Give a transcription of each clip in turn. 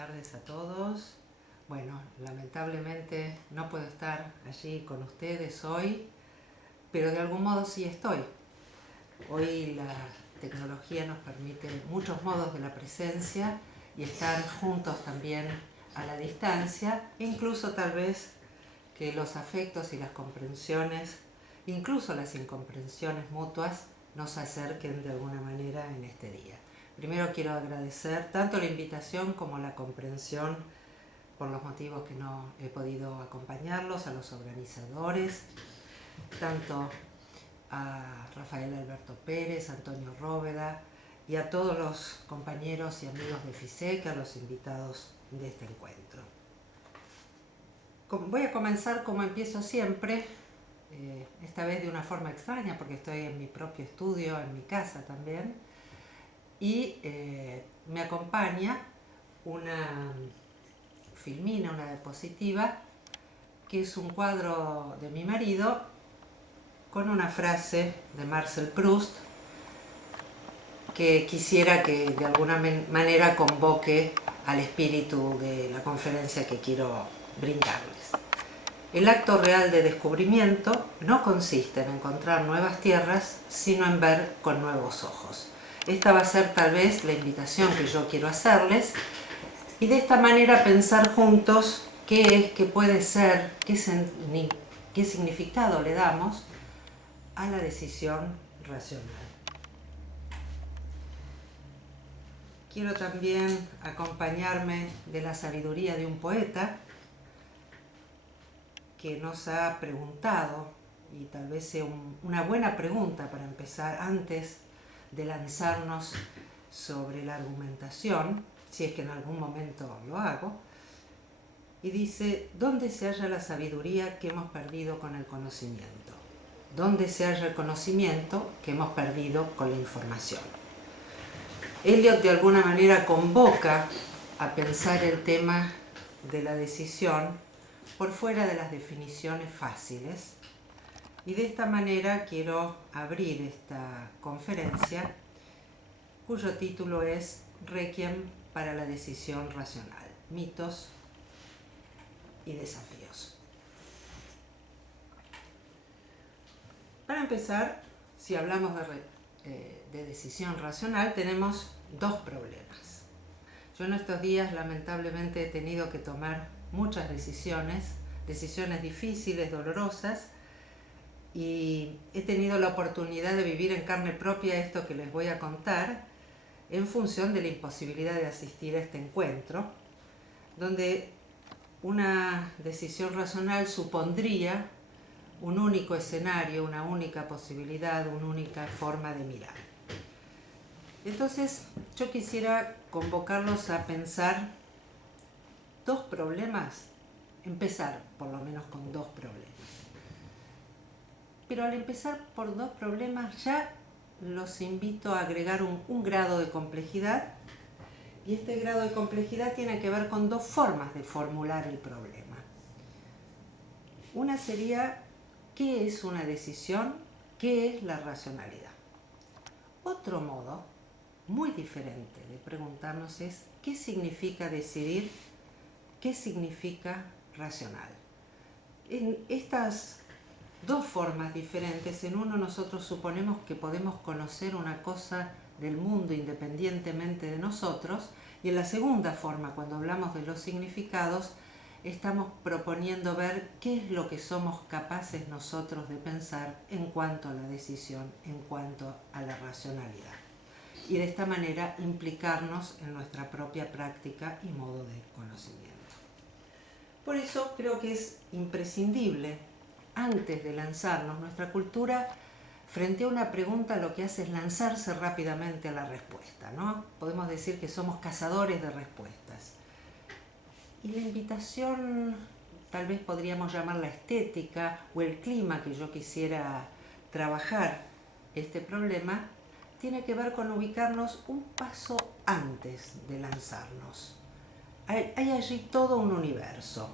tardes a todos. Bueno, lamentablemente no puedo estar allí con ustedes hoy, pero de algún modo sí estoy. Hoy la tecnología nos permite muchos modos de la presencia y estar juntos también a la distancia, incluso tal vez que los afectos y las comprensiones, incluso las incomprensiones mutuas, nos acerquen de alguna manera en este día. Primero quiero agradecer tanto la invitación como la comprensión por los motivos que no he podido acompañarlos, a los organizadores, tanto a Rafael Alberto Pérez, Antonio Róveda y a todos los compañeros y amigos de FISEC, a los invitados de este encuentro. Voy a comenzar como empiezo siempre, esta vez de una forma extraña porque estoy en mi propio estudio, en mi casa también, y me acompaña una filmina, una diapositiva, que es un cuadro de mi marido con una frase de Marcel Proust que quisiera que de alguna manera convoque al espíritu de la conferencia que quiero brindarles. El acto real de descubrimiento no consiste en encontrar nuevas tierras, sino en ver con nuevos ojos. Esta va a ser tal vez la invitación que yo quiero hacerles y de esta manera pensar juntos qué es, qué puede ser, qué significado le damos a la decisión racional. Quiero también acompañarme de la sabiduría de un poeta que nos ha preguntado, y tal vez sea una buena pregunta para empezar antes de lanzarnos sobre la argumentación, si es que en algún momento lo hago, y dice: ¿dónde se halla la sabiduría que hemos perdido con el conocimiento? ¿Dónde se halla el conocimiento que hemos perdido con la información? Eliot de alguna manera convoca a pensar el tema de la decisión por fuera de las definiciones fáciles, y de esta manera quiero abrir esta conferencia cuyo título es Requiem para la decisión racional, mitos y desafíos. Para empezar, si hablamos de decisión racional, tenemos dos problemas. Yo en estos días lamentablemente he tenido que tomar muchas decisiones difíciles, dolorosas, y he tenido la oportunidad de vivir en carne propia esto que les voy a contar en función de la imposibilidad de asistir a este encuentro, donde una decisión racional supondría un único escenario, una única posibilidad, una única forma de mirar. Entonces, yo quisiera convocarlos a pensar dos problemas, empezar por lo menos con dos problemas. Pero al empezar por dos problemas ya los invito a agregar un grado de complejidad, y este grado de complejidad tiene que ver con dos formas de formular el problema. Una sería: ¿qué es una decisión? ¿Qué es la racionalidad? Otro modo, muy diferente de preguntarnos es: ¿qué significa decidir? ¿Qué significa racional? En estas dos formas diferentes, en uno nosotros suponemos que podemos conocer una cosa del mundo independientemente de nosotros, y en la segunda forma, cuando hablamos de los significados, estamos proponiendo ver qué es lo que somos capaces nosotros de pensar en cuanto a la decisión, en cuanto a la racionalidad, y de esta manera implicarnos en nuestra propia práctica y modo de conocimiento. Por eso creo que es imprescindible, antes de lanzarnos, nuestra cultura frente a una pregunta lo que hace es lanzarse rápidamente a la respuesta, ¿no? Podemos decir que somos cazadores de respuestas. Y la invitación, tal vez podríamos llamarla estética, o el clima que yo quisiera trabajar este problema, tiene que ver con ubicarnos un paso antes de lanzarnos. Hay allí todo un universo.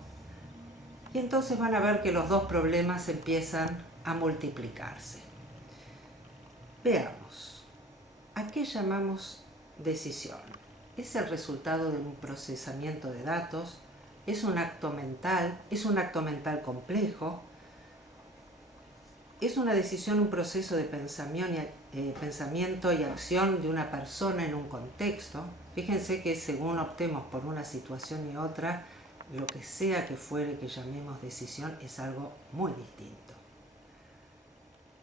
Y entonces van a ver que los dos problemas empiezan a multiplicarse. Veamos, ¿a qué llamamos decisión? es el resultado de un procesamiento de datos, es un acto mental complejo, es una decisión, un proceso de pensamiento y acción de una persona en un contexto. Fíjense que según optemos por una situación y otra, lo que sea que fuere que llamemos decisión es algo muy distinto.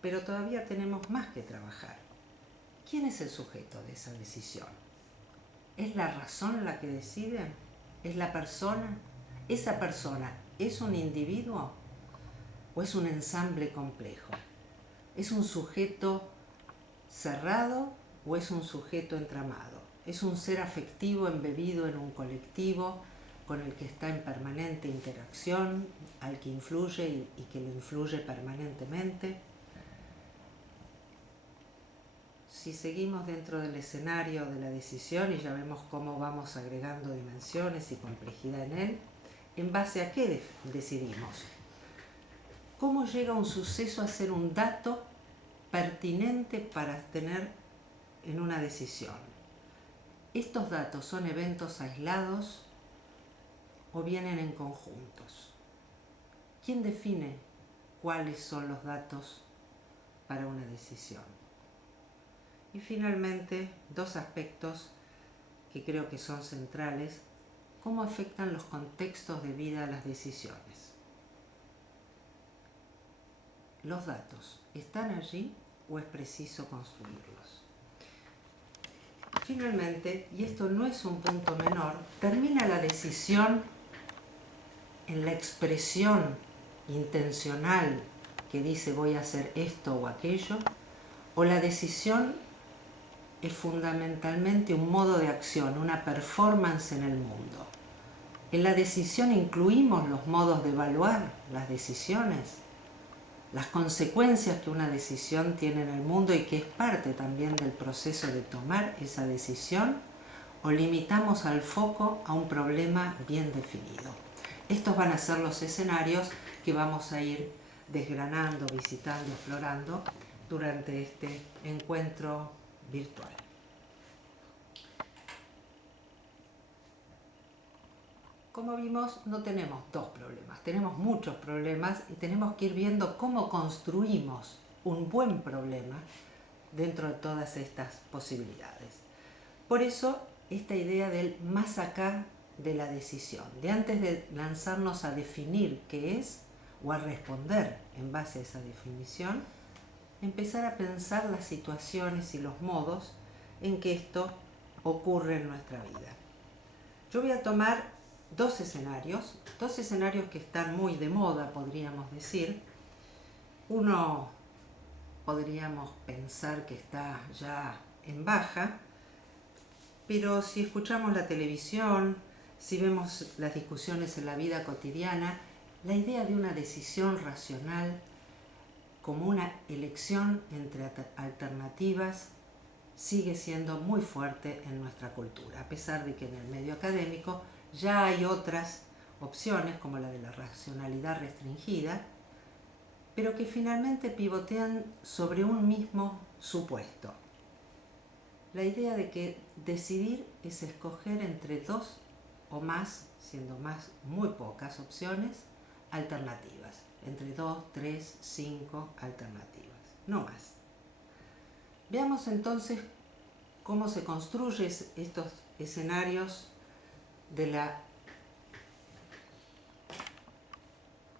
Pero todavía tenemos más que trabajar. ¿Quién es el sujeto de esa decisión? ¿Es la razón la que decide? ¿Es la persona? ¿Esa persona es un individuo o es un ensamble complejo? ¿Es un sujeto cerrado o es un sujeto entramado? ¿Es un ser afectivo embebido en un colectivo con el que está en permanente interacción, al que influye y que lo influye permanentemente? Si seguimos dentro del escenario de la decisión y ya vemos cómo vamos agregando dimensiones y complejidad en él, ¿en base a qué decidimos? ¿Cómo llega un suceso a ser un dato pertinente para tener en una decisión? ¿Estos datos son eventos aislados o vienen en conjuntos? ¿Quién define cuáles son los datos para una decisión? Y finalmente, dos aspectos que creo que son centrales: ¿cómo afectan los contextos de vida a las decisiones? ¿Los datos están allí o es preciso construirlos? Finalmente, y esto no es un punto menor, ¿termina la decisión en la expresión intencional que dice voy a hacer esto o aquello? ¿O la decisión es fundamentalmente un modo de acción, una performance en el mundo? ¿En la decisión incluimos los modos de evaluar las decisiones, las consecuencias que una decisión tiene en el mundo y que es parte también del proceso de tomar esa decisión? ¿O limitamos al foco a un problema bien definido? Estos van a ser los escenarios que vamos a ir desgranando, visitando, explorando durante este encuentro virtual. Como vimos, no tenemos dos problemas, tenemos muchos problemas y tenemos que ir viendo cómo construimos un buen problema dentro de todas estas posibilidades. Por eso, esta idea del más acá de la decisión, de antes de lanzarnos a definir qué es o a responder en base a esa definición, empezar a pensar las situaciones y los modos en que esto ocurre en nuestra vida. Yo voy a tomar dos escenarios que están muy de moda, podríamos decir. Uno podríamos pensar que está ya en baja, pero si escuchamos la televisión, si vemos las discusiones en la vida cotidiana, la idea de una decisión racional como una elección entre alternativas sigue siendo muy fuerte en nuestra cultura, a pesar de que en el medio académico ya hay otras opciones, como la de la racionalidad restringida, pero que finalmente pivotean sobre un mismo supuesto. La idea de que decidir es escoger entre dos o más, siendo más muy pocas opciones, alternativas. Entre 2, 3, 5 alternativas, no más. Veamos entonces cómo se construyen estos escenarios de la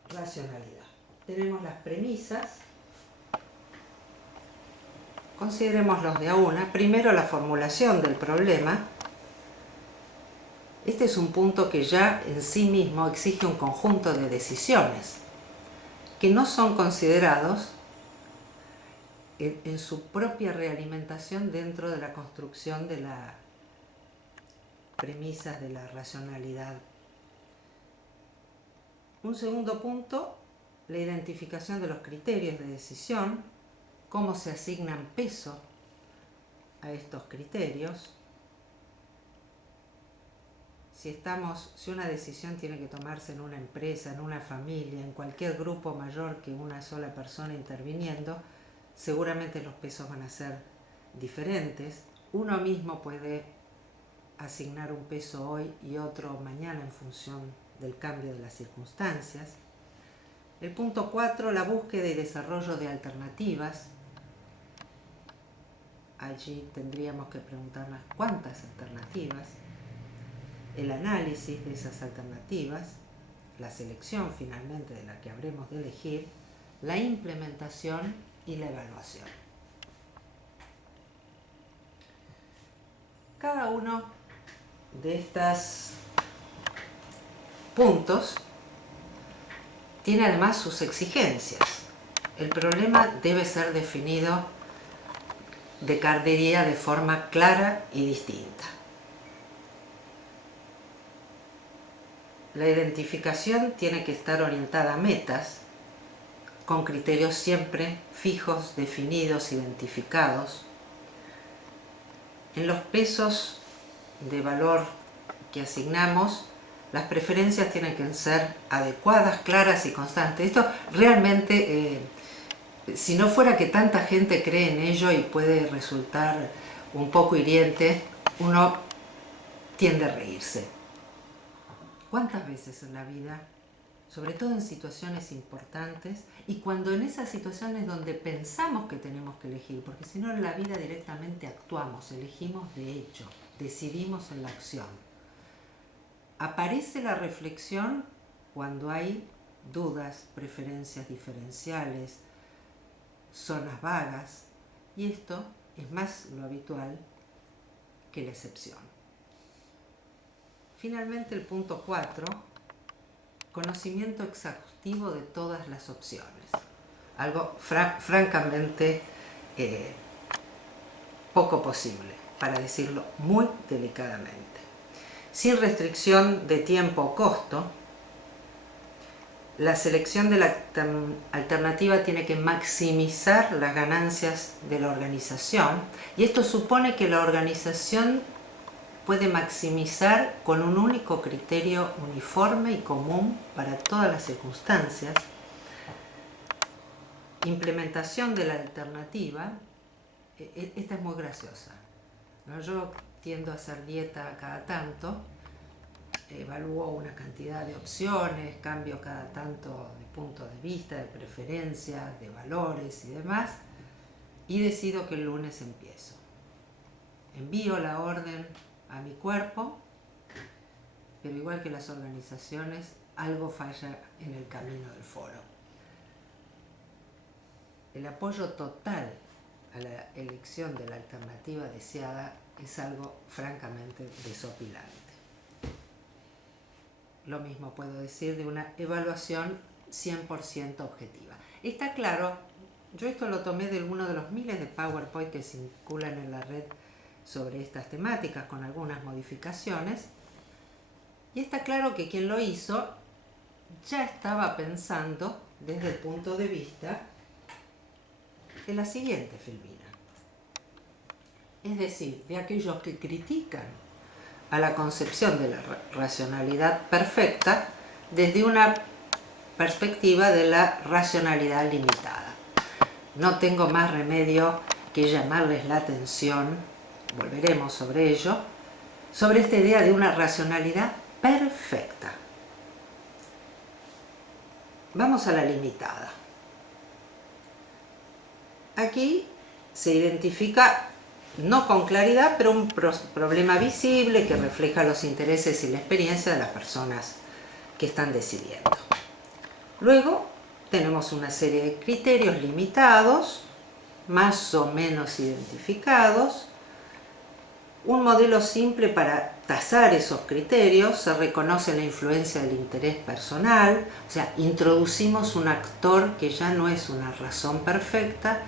racionalidad. Tenemos las premisas. Considerémoslos de a una. Primero, la formulación del problema. Este es un punto que ya en sí mismo exige un conjunto de decisiones que no son considerados en su propia realimentación dentro de la construcción de las premisas de la racionalidad. Un segundo punto, la identificación de los criterios de decisión, cómo se asignan peso a estos criterios. Si una decisión tiene que tomarse en una empresa, en una familia, en cualquier grupo mayor que una sola persona interviniendo, seguramente los pesos van a ser diferentes. Uno mismo puede asignar un peso hoy y otro mañana en función del cambio de las circunstancias. El punto 4, la búsqueda y desarrollo de alternativas. Allí tendríamos que preguntarnos cuántas alternativas, el análisis de esas alternativas, la selección finalmente de la que habremos de elegir, la implementación y la evaluación. Cada uno de estos puntos tiene además sus exigencias. El problema debe ser definido de cada día de forma clara y distinta. La identificación tiene que estar orientada a metas, con criterios siempre fijos, definidos, identificados. En los pesos de valor que asignamos, las preferencias tienen que ser adecuadas, claras y constantes. Esto realmente, si no fuera que tanta gente cree en ello y puede resultar un poco hiriente, uno tiende a reírse. ¿Cuántas veces en la vida, sobre todo en situaciones importantes, y cuando en esas situaciones donde pensamos que tenemos que elegir, porque si no en la vida directamente actuamos, elegimos de hecho, decidimos en la acción, aparece la reflexión cuando hay dudas, preferencias diferenciales, zonas vagas, y esto es más lo habitual que la excepción. Finalmente, el punto 4, conocimiento exhaustivo de todas las opciones. Algo francamente poco posible, para decirlo muy delicadamente. Sin restricción de tiempo o costo, la selección de la alternativa tiene que maximizar las ganancias de la organización, y esto supone que la organización puede maximizar con un único criterio uniforme y común para todas las circunstancias. Implementación de la alternativa, esta es muy graciosa, ¿no? Yo tiendo a hacer dieta cada tanto, evalúo una cantidad de opciones, cambio cada tanto de punto de vista, de preferencias, de valores y demás, y decido que el lunes empiezo. Envío la orden a mi cuerpo, pero igual que las organizaciones, algo falla en el camino del foro. El apoyo total a la elección de la alternativa deseada es algo francamente desopilante. Lo mismo puedo decir de una evaluación 100% objetiva. Está claro, yo esto lo tomé de uno de los miles de PowerPoint que circulan en la red sobre estas temáticas con algunas modificaciones, y está claro que quien lo hizo ya estaba pensando desde el punto de vista de la siguiente filmina, es decir, de aquellos que critican a la concepción de la racionalidad perfecta desde una perspectiva de la racionalidad limitada. No tengo más remedio que llamarles la atención, volveremos sobre ello, sobre esta idea de una racionalidad perfecta. Vamos a la limitada. Aquí se identifica, no con claridad, pero un problema visible que refleja los intereses y la experiencia de las personas que están decidiendo. Luego tenemos una serie de criterios limitados, más o menos identificados, un modelo simple para tasar esos criterios, se reconoce la influencia del interés personal, o sea, introducimos un actor que ya no es una razón perfecta,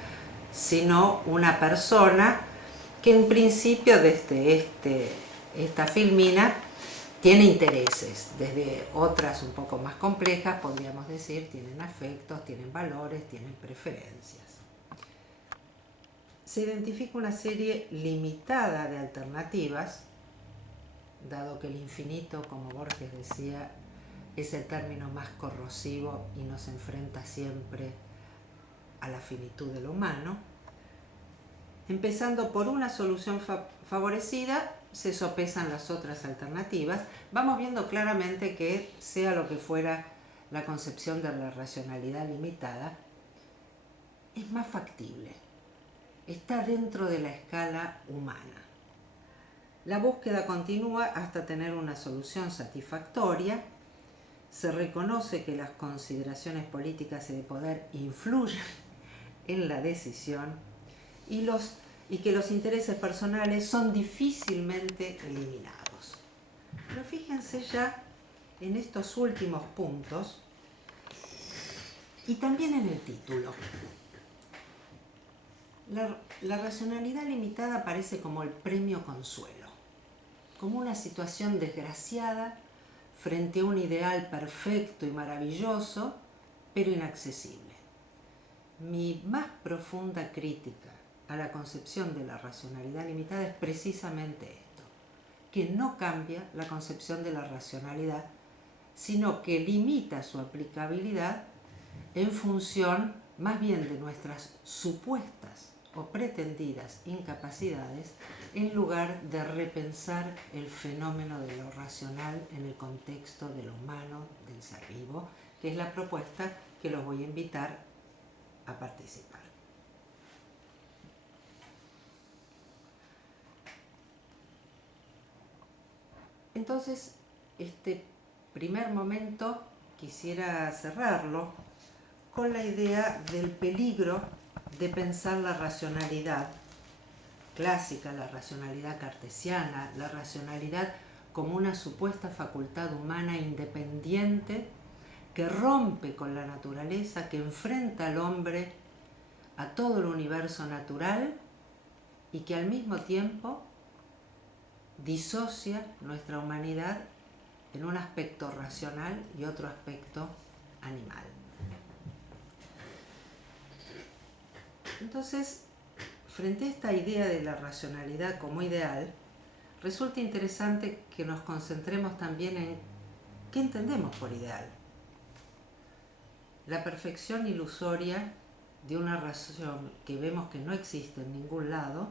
sino una persona que en principio desde esta filmina tiene intereses, desde otras un poco más complejas, podríamos decir, tienen afectos, tienen valores, tienen preferencias. Se identifica una serie limitada de alternativas, dado que el infinito, como Borges decía, es el término más corrosivo y nos enfrenta siempre a la finitud de lo humano. Empezando por una solución favorecida, se sopesan las otras alternativas. Vamos viendo claramente que, sea lo que fuera la concepción de la racionalidad limitada, es más factible. Está dentro de la escala humana. La búsqueda continúa hasta tener una solución satisfactoria. Se reconoce que las consideraciones políticas y de poder influyen en la decisión y que los intereses personales son difícilmente eliminados. Pero fíjense ya en estos últimos puntos y también en el título. La racionalidad limitada aparece como el premio consuelo, como una situación desgraciada frente a un ideal perfecto y maravilloso, pero inaccesible. Mi más profunda crítica a la concepción de la racionalidad limitada es precisamente esto, que no cambia la concepción de la racionalidad, sino que limita su aplicabilidad en función más bien de nuestras supuestas o pretendidas incapacidades, en lugar de repensar el fenómeno de lo racional en el contexto de lo humano, del ser vivo, que es la propuesta que los voy a invitar a participar. Entonces, este primer momento quisiera cerrarlo con la idea del peligro de pensar la racionalidad clásica, la racionalidad cartesiana, la racionalidad como una supuesta facultad humana independiente que rompe con la naturaleza, que enfrenta al hombre a todo el universo natural y que al mismo tiempo disocia nuestra humanidad en un aspecto racional y otro aspecto animal. Entonces, frente a esta idea de la racionalidad como ideal, resulta interesante que nos concentremos también en qué entendemos por ideal. La perfección ilusoria de una razón que vemos que no existe en ningún lado,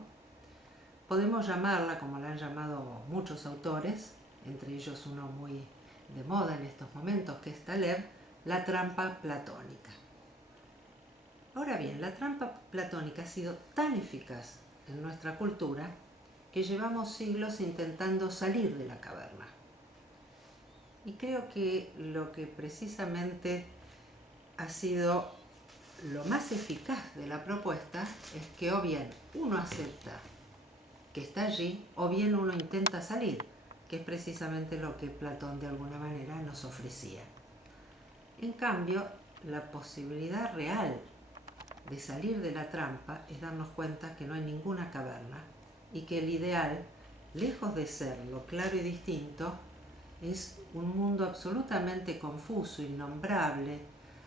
podemos llamarla, como la han llamado muchos autores, entre ellos uno muy de moda en estos momentos, que es Taleb, la trampa platónica. Ahora bien, la trampa platónica ha sido tan eficaz en nuestra cultura que llevamos siglos intentando salir de la caverna. Y creo que lo que precisamente ha sido lo más eficaz de la propuesta es que o bien uno acepta que está allí, o bien uno intenta salir, que es precisamente lo que Platón de alguna manera nos ofrecía. En cambio, la posibilidad real de salir de la trampa es darnos cuenta que no hay ninguna caverna y que el ideal, lejos de ser lo claro y distinto, es un mundo absolutamente confuso, innombrable,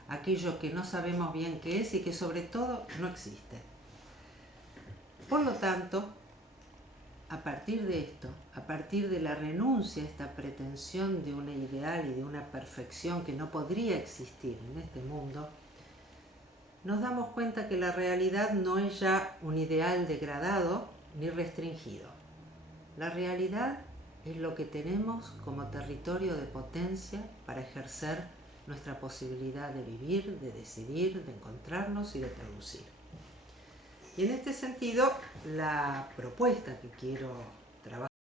aquello que no sabemos bien qué es y que sobre todo no existe. Por lo tanto, a partir de esto, a partir de la renuncia a esta pretensión de un ideal y de una perfección que no podría existir en este mundo, nos damos cuenta que la realidad no es ya un ideal degradado ni restringido. La realidad es lo que tenemos como territorio de potencia para ejercer nuestra posibilidad de vivir, de decidir, de encontrarnos y de producir. Y en este sentido, la propuesta que quiero